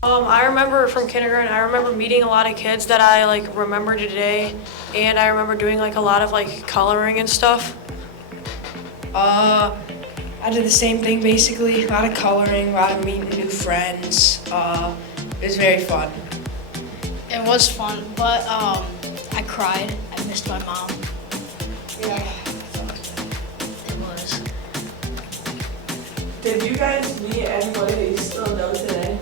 I remember from kindergarten, I remember meeting a lot of kids that I like remember today, and I remember doing like a lot of like coloring and stuff. Uh, I did the same thing basically. A lot of coloring, a lot of meeting new friends. It was very fun. It was fun, but I cried. I missed my mom. Yeah. It was. Did you guys meet anybody that you still know today?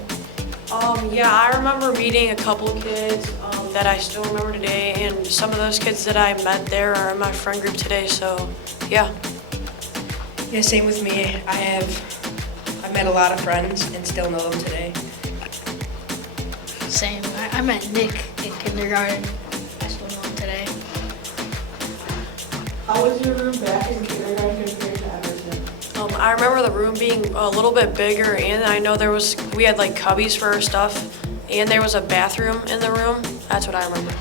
Yeah, I remember meeting a couple kids that I still remember today, and some of those kids that I met there are in my friend group today. So, yeah. Yeah, same with me. I met a lot of friends and still know them today. Same. I met Nick in kindergarten. I still know him today. How was your room back in kindergarten compared to Everton? I remember the room being a little bit bigger, and I know we had like cubbies for our stuff, and there was a bathroom in the room. That's what I remember.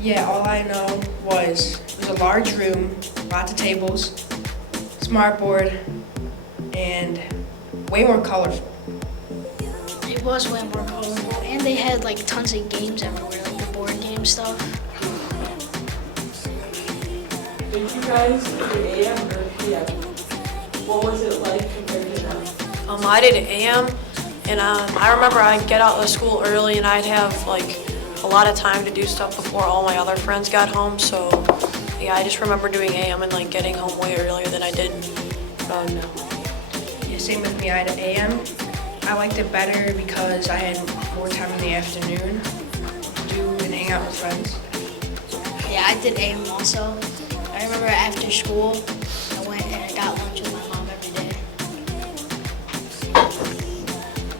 Yeah, all I know was it was a large room, lots of tables, smartboard, and way more colorful. It was way more colorful, and they had like tons of games everywhere, like the board game stuff. Did you guys do AM or PM? What was it like compared to them? I did AM, and I remember I'd get out of school early, and I'd have like a lot of time to do stuff before all my other friends got home. So, yeah, I just remember doing AM and like getting home way earlier than I did. No. Yeah, same with me. I had AM. I liked it better because I had more time in the afternoon to do and hang out with friends. Yeah, I did AM also. I remember after school, I went and I got lunch with my mom every day.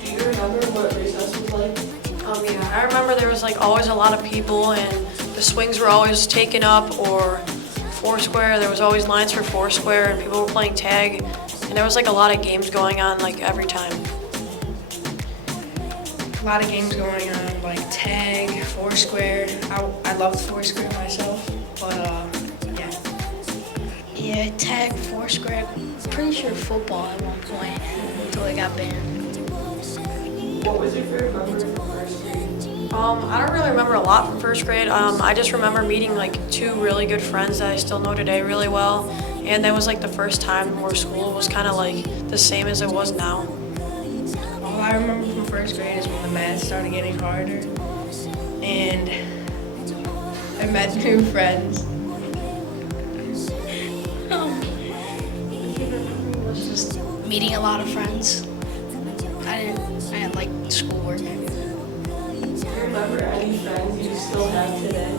Do you remember what recess was like? Yeah, I remember there was like always a lot of people, and the swings were always taken up, or Foursquare. There was always lines for Foursquare, and people were playing tag, and there was like a lot of games going on like every time. A lot of games going on, like tag, Foursquare. I loved Foursquare myself, but yeah. Yeah, tag, Foursquare. Pretty sure football at one point until it got banned. What was your favorite memory from first grade? I don't really remember a lot from first grade. I just remember meeting like two really good friends that I still know today really well, and that was like the first time where school was kind of like the same as it was now. All I remember from first grade is when the math started getting harder, and I met new friends. Was just meeting a lot of friends. I didn't like schoolwork. Do you remember any friends you still have today?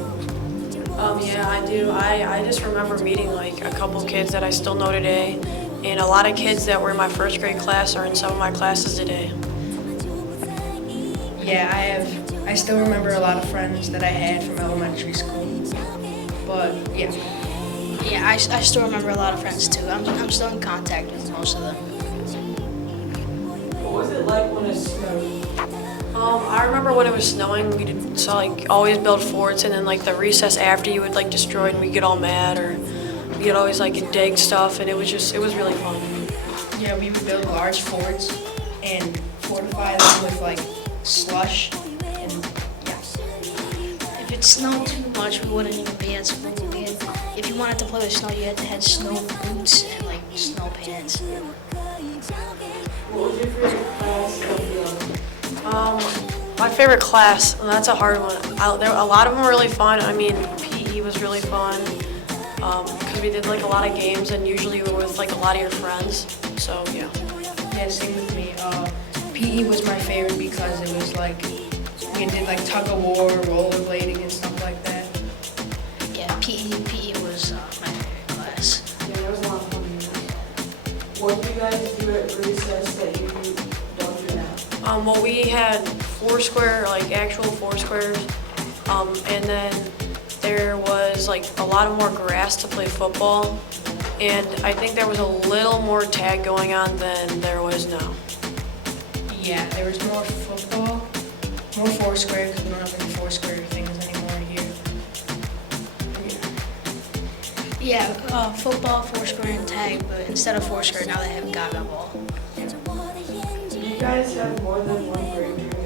Yeah, I do. I just remember meeting like a couple kids that I still know today, and a lot of kids that were in my first grade class are in some of my classes today. Yeah, I still remember a lot of friends that I had from elementary school, but yeah. Yeah, I still remember a lot of friends too. I'm still in contact with most of them. What was it like when it snowed? I remember when it was snowing, like always build forts, and then like the recess after you would like destroy it and we'd get all mad, or we'd always like dig stuff, and it was really fun. Yeah, we would build large forts and fortify them with like slush, and yeah. If it snowed too much, we wouldn't even be at school. If you wanted to play with snow, you had to have snow boots and like snow pants. What was your favorite class of My favorite class, and that's a hard one. A lot of them were really fun. I mean, PE was really fun because we did like a lot of games, and usually we were with like a lot of your friends. So yeah. Yeah, same with me. PE was my favorite because it was like we did like tug of war, rollerblading, and stuff like that. Yeah, PE was my favorite class. Yeah, there was a lot of fun. What do you guys do at recess that you don't do now? Well, we had Foursquare, like actual Foursquares, and then there was like a lot of more grass to play football, and I think there was a little more tag going on than there was now. Yeah, there was more football, more Foursquare because we don't have any Foursquare things anymore here. Yeah, football, Foursquare, and tag, but instead of Foursquare, now they have Gaga Ball. Do you guys have more than one grade year?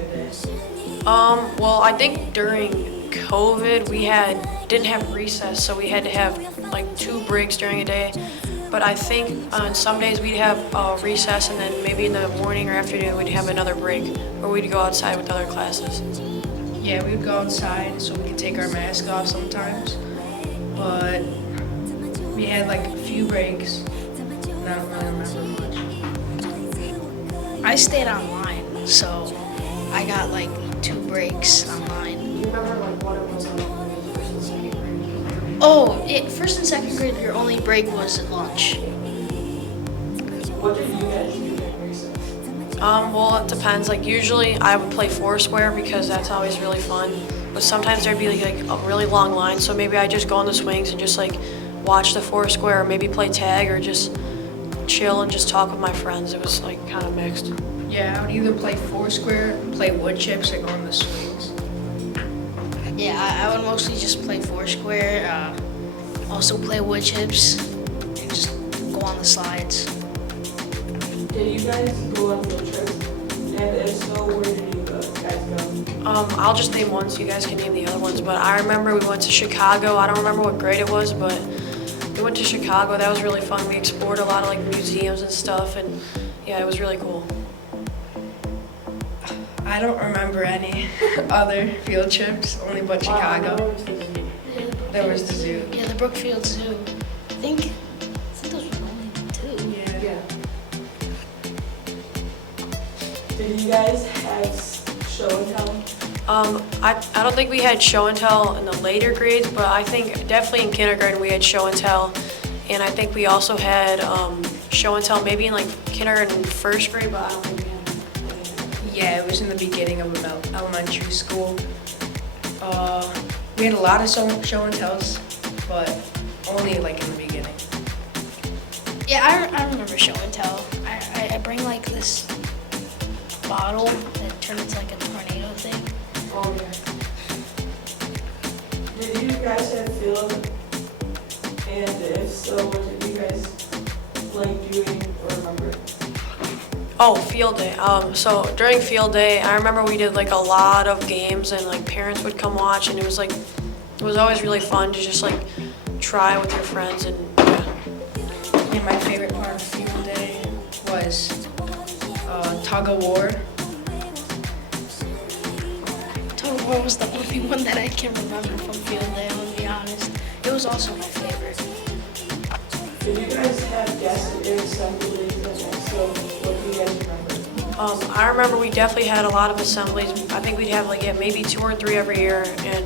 Well, I think during COVID we didn't have recess, so we had to have like 2 breaks during a day. But I think on some days we'd have recess, and then maybe in the morning or afternoon we'd have another break, or we'd go outside with other classes. Yeah, we would go outside so we could take our mask off sometimes. But we had like a few breaks, and I don't really remember much. I stayed online, so I got like 2 breaks online. Do you remember like what it was on first and second grade? Oh, first and second grade, your only break was at lunch. What did you guys do during recess? Well, it depends. Like usually I would play Foursquare because that's always really fun. But sometimes there'd be like a really long line, so maybe I'd just go on the swings and just like watch the Foursquare, or maybe play tag, or just chill and just talk with my friends. It was like kind of mixed. Yeah, I would either play Foursquare, play wood chips, or go on the swings. Yeah, I would mostly just play Foursquare, also play wood chips, and just go on the slides. Did you guys go on field trips? And if so, where did you guys go? I'll just name one so you guys can name the other ones. But I remember we went to Chicago. I don't remember what grade it was, but we went to Chicago. That was really fun. We explored a lot of like museums and stuff, and yeah, it was really cool. I don't remember any other field trips, only but Chicago. There was the zoo. Yeah, the Brookfield Zoo. I think those were only 2. Yeah. Did you guys have show and tell? I don't think we had show and tell in the later grades, but I think definitely in kindergarten we had show and tell, and I think we also had show and tell maybe in like kindergarten and first grade, but I don't think we had. Yeah, it was in the beginning of elementary school. We had a lot of show and tells, but only like in the beginning. Yeah, I remember show and tell. I bring like this bottle that turned into like a tornado thing. Oh, yeah. Did you guys have field? And if so, what did you guys like doing or remember? Oh, field day. So during field day, I remember we did like a lot of games, and like parents would come watch, and it was always really fun to just like try with your friends, and yeah. And my favorite part of field day was tug of war. Tug of War was the only one that I can remember from field day, I'm gonna be honest. It was also my favorite. Did you guys have guest assemblies and also what do you guys remember? I remember we definitely had a lot of assemblies. I think we'd have like maybe 2 or 3 every year, and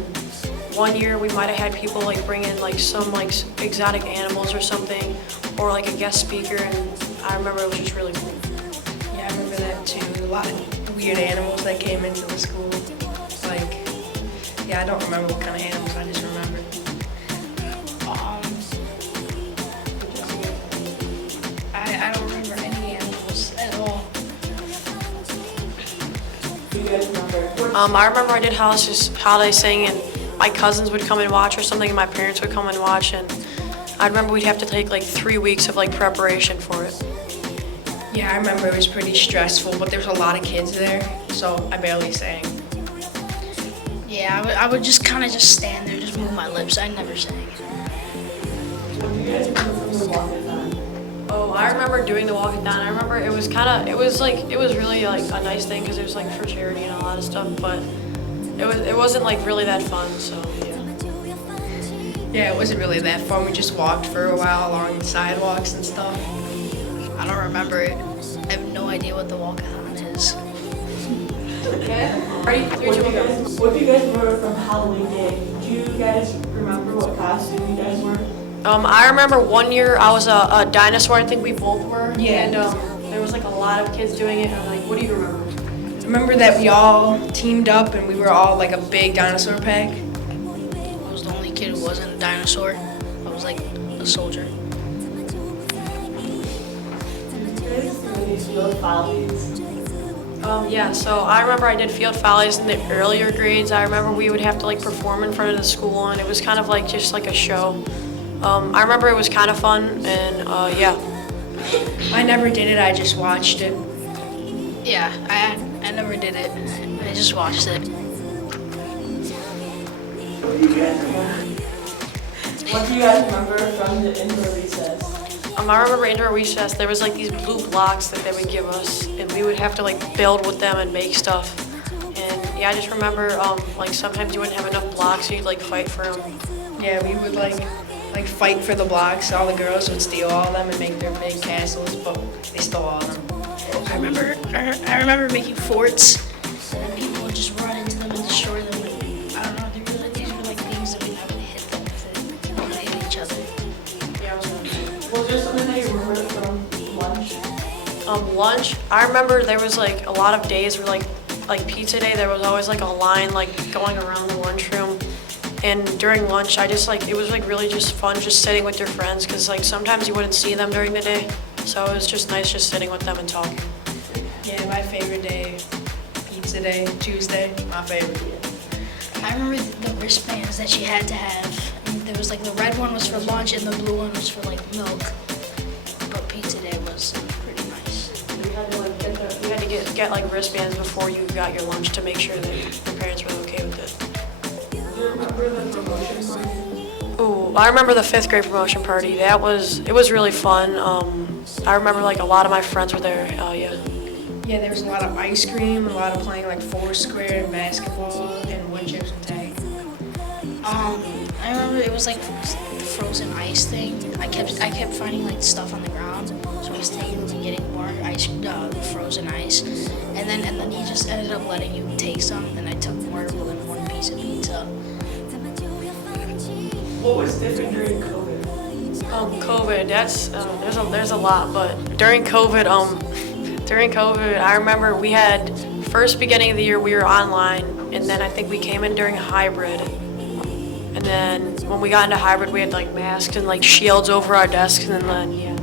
one year we might have had people like bring in like some like exotic animals or something, or like a guest speaker, and I remember it was just really cool. Yeah, I remember that too. A lot of weird animals that came into the school. Like, yeah, I don't remember what kind of animals, I just remember. I don't remember any animals at all. Do you guys remember? I remember I did holiday sing, and my cousins would come and watch or something, and my parents would come and watch, and I remember we'd have to take like 3 weeks of like preparation for it. Yeah, I remember it was pretty stressful, but there was a lot of kids there, so I barely sang. Yeah, I would just kind of just stand there, just move my lips. I never sang. What do you guys remember from the walkathon? Oh, I remember doing the walkathon. I remember it was really like a nice thing because it was like for charity and a lot of stuff, but it wasn't like really that fun, so yeah. Yeah, it wasn't really that fun. We just walked for a while along the sidewalks and stuff. I don't remember it. I have no idea what the walkathon is. Ready? 3, 2, 1. What do you guys remember from Halloween Day? Do you guys remember what costume you guys were? I remember one year I was a dinosaur. I think we both were. Yeah. And there was like a lot of kids doing it. And I'm like, what do you remember? I remember that we all teamed up and we were all like a big dinosaur pack. I was the only kid who wasn't a dinosaur. I was like a soldier. Did you guys do these field follies? Yeah, so I remember I did field follies in the earlier grades. I remember we would have to like perform in front of the school, and it was kind of like just like a show. I remember it was kind of fun, and yeah. I never did it, I just watched it. Yeah, I never did it. I just watched it. What do you guys remember? What do you guys remember from the indoor recess? I remember indoor recess, there was like these blue blocks that they would give us, and we would have to like build with them and make stuff. And yeah, I just remember like sometimes you wouldn't have enough blocks, so you'd like fight for them. Yeah, we would like fight for the blocks. All the girls would steal all of them and make their big castles, but they stole all of them. I remember making forts, and then people would just run into them and destroy them. And I don't know. These were like things that we never hit them if they hit each other. Yeah, Was there something that you remember from lunch? lunch. I remember there was like a lot of days where like pizza day, there was always like a line like going around the lunchroom. And during lunch, I just like, it was like really just fun just sitting with your friends because like sometimes you wouldn't see them during the day. So it was just nice just sitting with them and talking. Yeah, my favorite day, pizza day, Tuesday, my favorite day. I remember the wristbands that you had to have. And there was like the red one was for lunch and the blue one was for like milk. But pizza day was pretty nice. You had to like get like wristbands before you got your lunch to make sure that your parents were okay with it. Do you remember the promotion party? Ooh, I remember the 5th grade promotion party. It was really fun. I remember like a lot of my friends were there. Yeah. Yeah, there was a lot of ice cream, a lot of playing like Foursquare and basketball and wood chips and tag. I remember it was like the frozen ice thing. I kept finding like stuff on the ground, so I was taking and getting more frozen ice, and then he just ended up letting you take some, and I took more than one piece of pizza. What was different during COVID? COVID. There's a lot, but during COVID, I remember we had first beginning of the year we were online, and then I think we came in during hybrid. And then when we got into hybrid, we had like masks and like shields over our desks, and then yeah.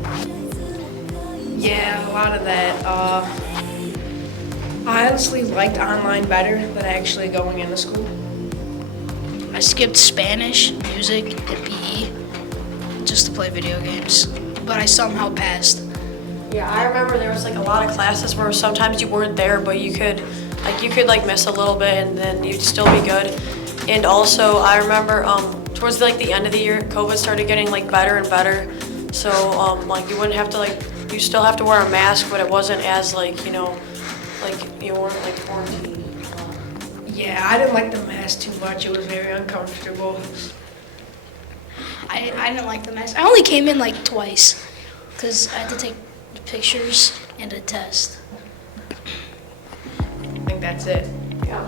Yeah, a lot of that. I honestly liked online better than actually going into school. I skipped Spanish, music, and PE just to play video games, but I somehow passed. Yeah, I remember there was like a lot of classes where sometimes you weren't there, but you could miss a little bit and then you'd still be good. And also I remember towards like the end of the year, COVID started getting like better and better. So like you wouldn't have to you still have to wear a mask, but it wasn't as like you weren't like quarantined. Yeah, I didn't like the mask too much. It was very uncomfortable. I didn't like the mask. I only came in like twice because I had to take pictures and a test. I think that's it. Yeah.